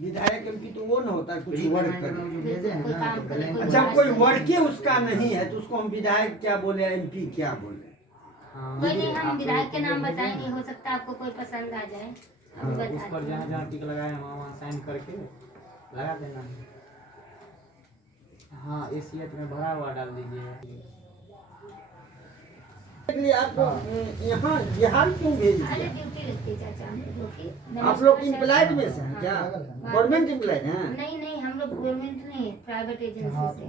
विधायक एमपी तो वो न होता है, कुछ वर्क करे। कोई अच्छा कोई वर्क ही उसका नहीं है तो उसको हम विधायक क्या बोले, एमपी क्या बोले? कोई नहीं, हम विधायक के नाम बताएंगे, हो सकता है आपको कोई पसंद आ जाए। उस पर जहाँ जहाँ टिक लगाए हैं वहाँ साइन करके लगा देना है। हाँ एसीएट में भरा हुआ डाल दीजिए। लिए आपको यहाँ बिहार क्यों भेज अरे दिया? ड्यूटी लगती है चाचा, हम लोग की। आप लोग इम्प्लॉयड में से हैं क्या? गवर्नमेंट इम्प्लॉयड हैं? नहीं नहीं, हम लोग गवर्नमेंट नहीं, प्राइवेट एजेंसी से।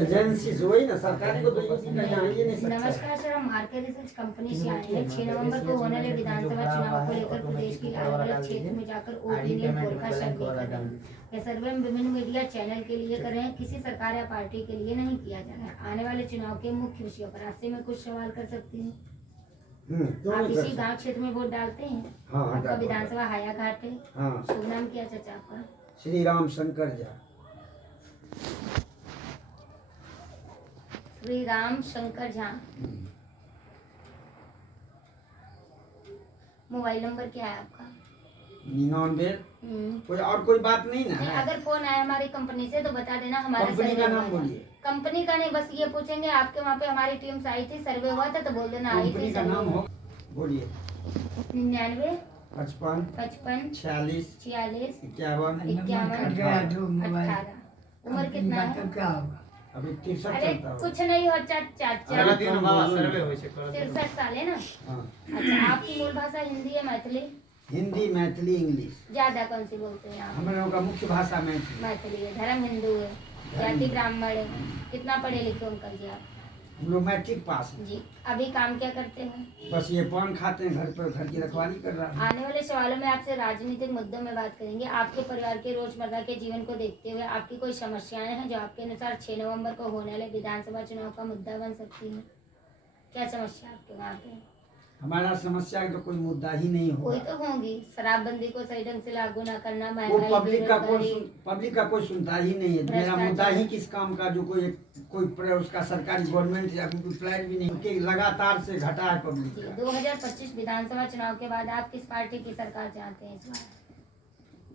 एजेंसी से वही ना, सरकारी को तो यूपी का यहाँ ये नहीं सकता। नमस्कार सर, हम आरके रिसर्च कंपनी से आए हैं। 6 नवंबर को होने वाले विधानसभा चुनाव को लेकर प्रदेश के अलग अलग क्षेत्र में जाकर ओपिनियन पोल का सर्वे कर रहे हैं। यह सर्वे हम विभिन्न मीडिया चैनल के लिए कर रहे हैं, किसी सरकार या पार्टी के लिए नहीं किया जा रहा है। आने वाले चुनाव के मुख्य विषयों पर आपसे मैं कुछ सवाल कर सकती हूँ? आप इसी गांव क्षेत्र में वोट डालते हैं? हाँ, आपका विधानसभा हायाघाट है। हाँ। शुभ नाम क्या चाचा आपका? श्री राम शंकर झा। श्री राम शंकर झा। मोबाइल नंबर क्या है आपका? 99। कोई और कोई बात नहीं ना नहीं, है? अगर फोन आया हमारी कंपनी से तो बता देना, हमारे कंपनी सर्वे का हुआ नाम था। बोलिए। कंपनी का नहीं, बस ये पूछेंगे आपके वहाँ पे हमारी टीम से आई थी, सर्वे हुआ था तो बोल देना आई कंपनी थी। का नाम हो बोलिए। 99 55 55 46 46 51 51 18। उम्र कितना है? अभी 63 अरे चलता कुछ नहीं हो चाचा, 63 साल है ना? हाँ। अच्छा, आपकी मूल भाषा हिंदी है मैथिली? हिंदी, मैथिली, इंग्लिश। ज्यादा कौन सी बोलते हैं आप? हम लोगों का मुख्य भाषा मैथिली। मैथिली है। धर्म हिंदू है, जाति ब्राह्मण है। कितना पढ़े लिखे अंकल जी आप? हम लोग मैट्रिक पास हैं। जी, अभी काम क्या करते हैं? बस ये पान खाते हैं, घर पर घर की रखवाली कर रहा है। आने वाले सवालों में आपसे राजनीतिक मुद्दों में बात करेंगे। आपके परिवार के रोजमर्रा के जीवन को देखते हुए आपकी कोई समस्याएं हैं जो आपके अनुसार 6 नवंबर को होने वाले विधानसभा चुनाव का मुद्दा बन सकती है? क्या समस्या आपके वहाँ पे? हमारा समस्या का तो कोई मुद्दा ही नहीं कोई होगा। तो होंगी, शराबबंदी को सही ढंग से लागू न करना, वो महंगाई, पब्लिक का कोई सुनता ही नहीं है। मेरा मुद्दा ही किस काम का जो कोई उसका सरकारी गवर्नमेंट या एम्प्लॉयड भी नहीं कि लगातार से घटा है पब्लिक का। 2025 विधानसभा चुनाव के बाद आप किस पार्टी की सरकार चाहते हैं इस बार?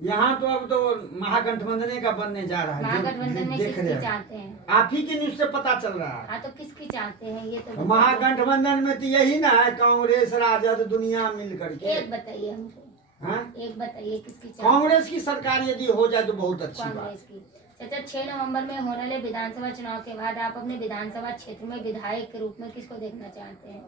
यहाँ तो अब तो महागठबंधन का बनने जा रहा है। महागठबंधन में देख किसकी रहे हैं, चाहते हैं? आप ही के न्यूज से पता चल रहा है। हाँ तो किसकी चाहते हैं ये तो महागठबंधन में तो यही ना है, कांग्रेस राजद दुनिया मिल करके। एक बताइए हमको। हाँ? एक बताइए किसकी चाहते? कांग्रेस की सरकार यदि हो जाए तो बहुत अच्छी बात। कांग्रेस की। चाचा, 6 नवंबर में होने वाले विधानसभा चुनाव के बाद आप अपने विधानसभा क्षेत्र में विधायक के रूप में किसको देखना चाहते हैं?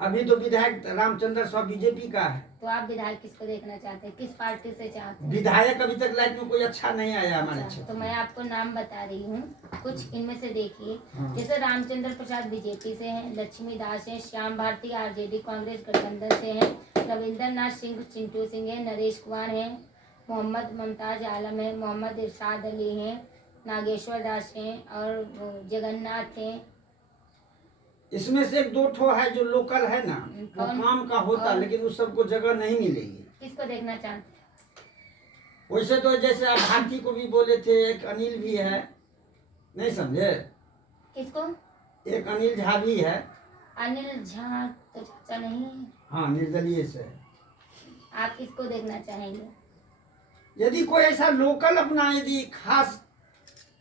अभी तो विधायक रामचंद्र स्वामी बीजेपी का है। तो आप विधायक किसको देखना चाहते हैं, किस पार्टी से चाहते हैं? विधायक अभी तक लाइफ में कोई अच्छा नहीं आया हमारे अच्छा, क्षेत्र तो मैं आपको नाम बता रही हूँ, कुछ इनमें से देखिए। हाँ। जैसे रामचंद्र प्रसाद बीजेपी से हैं, लक्ष्मी दास हैं, श्याम भारती आरजेडी कांग्रेस गठबंधन से हैं, रविंद्र नाथ सिंह चिंटू सिंह हैं, नरेश कुमार हैं, मोहम्मद मुमताज आलम है, मोहम्मद इरशाद अली हैं, नागेश्वर दास हैं और जगन्नाथ हैं। इसमें से एक दो ठो है जो लोकल है ना, वो काम का होता, लेकिन उस सबको जगह नहीं मिलेगी। किसको देखना चाहते हैं? वैसे तो जैसे आप भारती को भी बोले थे, एक अनिल भी है, नहीं समझे? किसको? एक अनिल झा भी है। अनिल झा तो चाचा नहीं है। हाँ, निर्दलीय से है। आप किसको देखना चाहेंगे? यदि कोई ऐसा लोकल अपना यदि खास,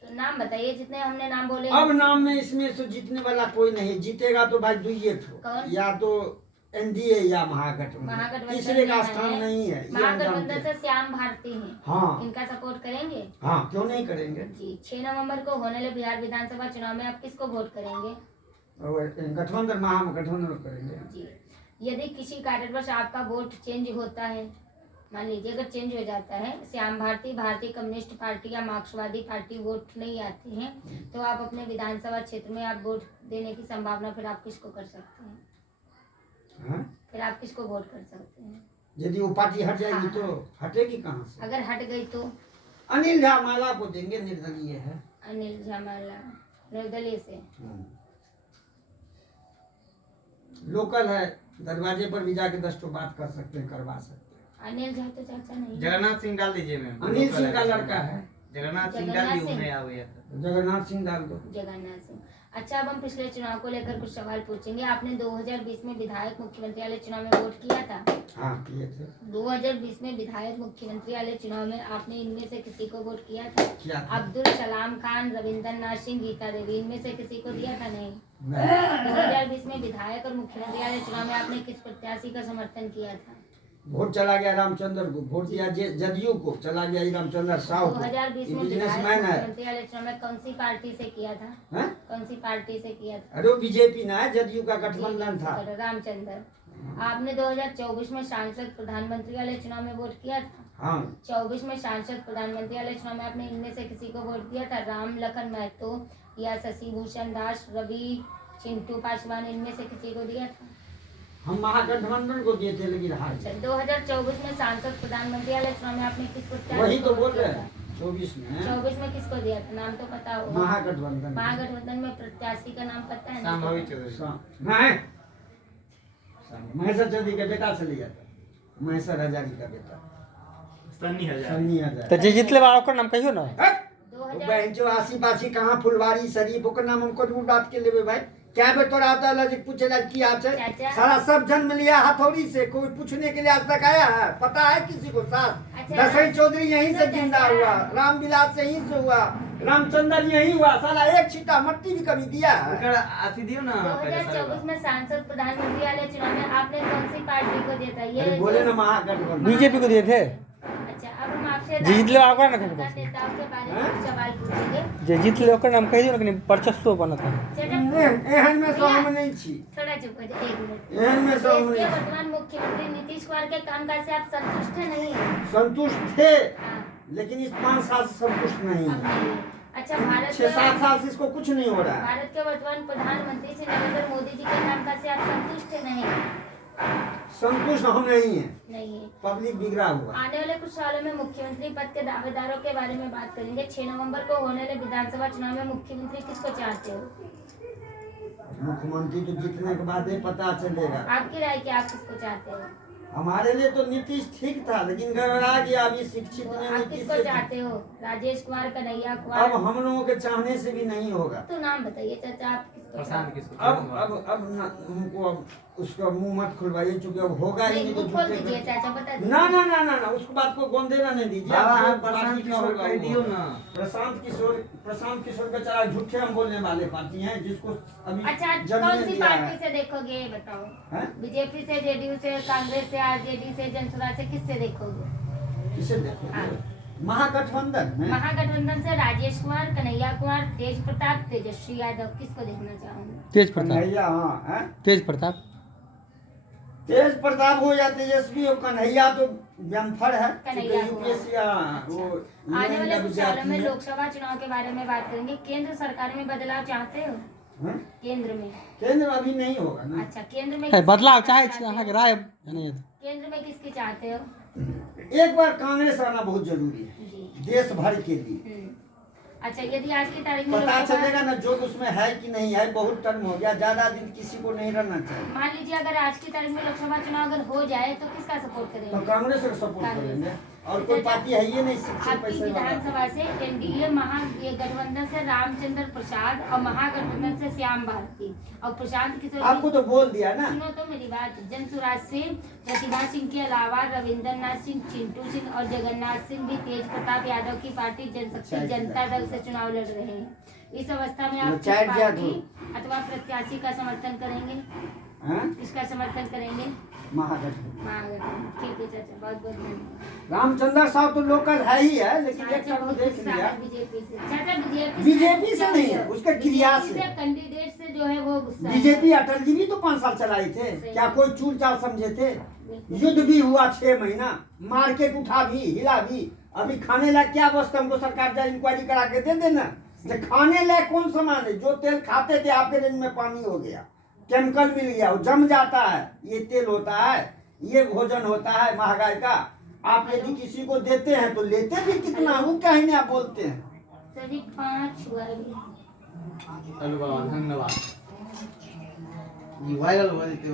तो नाम बताइए, जितने हमने नाम बोले। अब नाम में इसमें से जीतने वाला कोई नहीं। जीतेगा तो भाई दुइये ठो, कौन? या तो एनडीए या महागठबंधन, तीसरे का स्थान नहीं है। ये हम जानते महागठबंधन हैं। से श्याम भारती हैं। हाँ इनका सपोर्ट करेंगे? हाँ, क्यों नहीं करेंगे। जी, 6 नवंबर को होने वाले बिहार विधानसभा चुनाव में आप किसको वोट करेंगे? और गठबंधन महागठबंधन करेंगे। जी, यदि किसी कारणवश आपका वोट चेंज होता है, मान लीजिए अगर चेंज हो जाता है, श्याम भारती, भारतीय कम्युनिस्ट पार्टी या मार्क्सवादी पार्टी वोट नहीं आती है, तो आप अपने विधानसभा क्षेत्र में आप वोट देने की संभावना फिर आप किसको कर सकते हैं? हाँ? फिर आप किसको वोट कर सकते हैं? यदि वो पार्टी हट जाएगी हाँ। तो हटेगी कहाँ से? अगर हट गई तो? अनिल झा माला को देंगे, निर्दलीय है। अनिल झमाला निर्दलीय से। लोकल है, दरवाजे पर भी जाके 10 बात कर सकते हैं, करवा सकते हैं। अनिल झा तो चाचा नहीं। जगन्नाथ सिंह डाल दीजिए मैम। अनिल सिंह का लड़का है। जगन्नाथ सिंह डाल दी, उन्हें आ गया था। जगन्नाथ सिंह डाल दो। जगन्नाथ सिंह। अच्छा, अब हम पिछले चुनाव को लेकर कुछ सवाल पूछेंगे। आपने 2020 में विधायक मुख्यमंत्री वाले चुनाव में वोट किया था? हाँ किए थे। 2020 में विधायक मुख्यमंत्री वाले चुनाव में आपने इनमें से किसी को वोट किया था? किया था। अब्दुल सलाम खान, रविंद्र नाथ सिंह, गीता देवी, इनमें से किसी को दिया था? नहीं। नहीं। 2020 में विधायक और मुख्यमंत्री वाले चुनाव में आपने किस प्रत्याशी का समर्थन किया था? वोट चला गया रामचंद्र को, वोट दिया जदयू को, चला गया ये रामचंद्र साहू को। 2020 में विधायक बिजनेसमैन है। मुख्यमंत्री वाले चुनाव में कौन सी पार्टी से किया था? हैं? कौन सी पार्टी से किया था? अरे वो बीजेपी ना है, जदयू का गठबंधन था। रामचंद्र। आपने 2024 में सांसद प्रधानमंत्री वाले चुनाव में वोट किया था? हाँ 24 में सांसद प्रधानमंत्री वाले चुनाव में आपने इनमें से किसी को वोट दिया था? राम लखन महतो या शशि भूषण दास, रवि, चिंटू पासवान, इनमें से किसी को दिया था? हम महागठबंधन को दिए थे लेकिन हार अच्छा, गए। 2024 में सांसद प्रधानमंत्री वाले चुनाव में आपने किस प्रत्याशी वही को तो वोट बोल दिया रहे था? हैं 24 में। 24 में किसको दिया था? नाम तो पता होगा। महागठबंधन। महागठबंधन में प्रत्याशी का नाम पता है? संभावित चौधरी। नहीं, महेश्वर चौधरी का बेटा से लिया था, महेश्वर हजारी का बेटा, सन्नी हजार। सन्नी हजारी। तो जे जीतले बा ओकर नाम कहियो ना। बहन जो आसी पासी कहाँ फुलवारी शरीफ ओकर नाम हमको दूर बात के लेवे भाई। क्या बे तोरा आता है पूछेला की आज चाचा। सारा सब जन्म लिया हथौड़ी से, कोई पूछने के लिए आज तक आया है? पता है किसी को? साथ अच्छा। दशरथ चौधरी यहीं से तो जिंदा चाचा। हुआ, रामविलास यहीं से हुआ, रामचंद्र यहीं हुआ, साला एक छींटा मट्टी भी कभी दिया है? उनका आती दियो ना। 2024 में सांसद प्रधानमंत्री वाले चुनाव में आपने कौन सी पार्टी को दिया था? अरे बोले ना महागठबंधन। बीजेपी को दिए थे। अच्छा, अब हम आपसे जी जीतले बा ओकर ना राजनीतिक कहियो। नेताओं के बारे में कुछ सवाल पूछेंगे। जे जीतले ओकर नाम कहियो ना कि परचस्तो बनता। चाचा, एहन में सो हम नहीं छी। थोड़ा चुप हो जाओ, 1 मिनट। एहन में सो हम देश के नहीं छी। वर्तमान मुख्यमंत्री नीतीश कुमार के कामकाज से आप संतुष्ट हैं? नहीं है? संतुष्ट थे हाँ, लेकिन इस 5 साल से संतुष्ट नहीं अब है। नहीं है। अच्छा, भारत 6-7 के साल से इसको कुछ नहीं हो रहा है। भारत के वर्तमान प्रधानमंत्री श्री नरेंद्र मोदी जी के कामकाज से आप संतुष्ट हैं? नहीं है? संतुष्ट हम नहीं है, नहीं है। पब्लिक बिगड़ा हुआ। आने वाले कुछ सालों में मुख्यमंत्री पद के दावेदारों के बारे में बात करेंगे। 6 नवंबर को होने वाले विधानसभा चुनाव में मुख्यमंत्री किसको चाहते हो? मुख्यमंत्री तो जीतने के बाद ही पता चलेगा। आपकी राय क्या, आप किसको चाहते हो? हमारे लिए तो नीतीश ठीक था लेकिन गड़बड़ा गया। अभी शिक्षित तो ने आप नीतीश किसको से- चाहते हो? राजेश कुमार, कन्हैया अब कुमार? हम लोगों के चाहने से भी नहीं होगा। तो नाम बताइए चाचा, आप किसको प्रशांत चाहते किसको? अब हमको अब उसका मुंह मत खुलवाइए क्योंकि अब होगा ही नहीं, नहीं तो मुंह खोल झूठे दीजिए चाचा, बता दीजिए। ना ना ना ना ना उसको बात को गोंदेला नहीं दीजिए। बाबा, अब आप जो प्रशांत पार्टी का किशोर होगा कह वो दियो होगा। ना। प्रशांत किशोर बेचारा झूठे हम बोलने वाले पार्टी हैं जिसको अभी अच्छा, जन्म कौन सी दिया पार्टी है। से देखोगे ये बताओ? हैं? बीजेपी से, जेडीयू से, कांग्रेस से, आरजेडी से, जनसुराज से, किससे देखोगे? किसे देखो हाँ। महागठबंधन में महागठबंधन से राजेश कुमार, कन्हैया कुमार, तेज प्रताप, तेजस्वी यादव, किसको देखना चाहोगे? तेज प्रताप। कन्हैया। हाँ हैं? तेज प्रताप। तेज प्रताप हो या तेजस्वी हो, कन्हैया तो व्यंफर है कन्हैया क्योंकि को। यूपीएससी वो आने वाले कुछ सालों में विद्यार्थी है। लोकसभा चुनाव के बारे में बात करेंगे। केंद्र सरकार में बदलाव चाहते हो? हैं? केंद्र में? केंद्र अभी नहीं होगा ना। अच्छा, केंद्र में है किसकी बदलाव चाहते चाहे हो? अहाँ के राय नहीं है। केंद्र में किसकी चाहते हो? एक बार कांग्रेस आना बहुत जरूरी है जी। देश भर के लिए। अच्छा, यदि आज की तारीख में पता लोकसभा- चलेगा ना जो उसमें है कि नहीं है। बहुत टर्म हो गया, ज्यादा दिन किसी को नहीं रहना चाहिए। मान लीजिए अगर आज की तारीख में लोकसभा चुनाव अगर हो जाए तो किसका सपोर्ट तो करेंगे? कांग्रेस को सपोर्ट कांग्रेस। करेंगे और कोई पार्टी है ये नहीं शिक्षित आपकी पैसे वाला। विधानसभा से एनडीए महागठबंधन से रामचंद्र प्रसाद और महागठबंधन से श्याम भारती और प्रशांत किशोर। आपको तो बोल दिया ना। सुनो तो मेरी बात। जनसुराज से प्रतिभा सिंह के अलावा रविंद्र नाथ सिंह, चिंटू सिंह और जगन्नाथ सिंह भी तेज प्रताप यादव की पार्टी जनशक्ति जनता दल से चुनाव लड़ रहे हैं। इस अवस्था में आप किस चाट जात पार्टी अथवा प्रत्याशी का समर्थन करेंगे? हैं? इसका समर्थन करेंगे? महागठबंधन। महागठबंधन। ठीक है चाचा, बहुत बहुत धन्यवाद। रामचंद्र साहब तो लोकल है ही है लेकिन एक चाचा टर्म बहुत देख गुस्सा लिया। है बीजेपी से। चाचा बीजेपी से नहीं है, उसके क्रिया से। कैंडिडेट से जो है वो गुस्सा है। बीजेपी अटल जी भी तो 5 साल चलाई थे। क्या कोई चूल चाल समझे थे? युद्ध भी हुआ 6 महीना, मार्केट उठा भी, हिला भी। अभी खाने लायक क्या वस्तु हमको सरकार जा इंक्वायरी करा के दे देना। जो खाने लायक कौन सामान है? जो तेल खाते थे आपके रेंज में पानी हो गया, केमिकल मिल गया, वो जम जाता है। ये तेल होता है, ये भोजन होता है महंगाई का। आप यदि किसी को देते हैं तो लेते भी कितना, वो कहने आप बोलते हैं। सभी 5 हुआ अभी। चलो बाबा, धन्यवाद। वायरल हो जाते